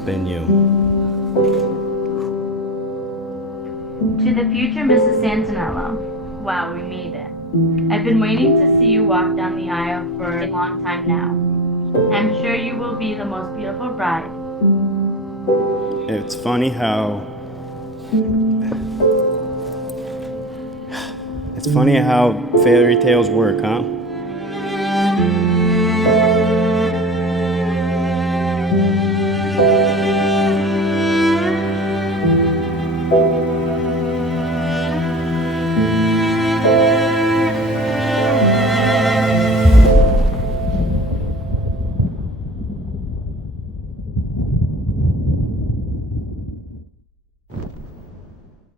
always been you. To the future Mrs. Santinello. Wow, we made it. I've been waiting to see you walk down the aisle for a long time now. I'm sure you will be the most beautiful bride. It's funny how fairy tales work, huh?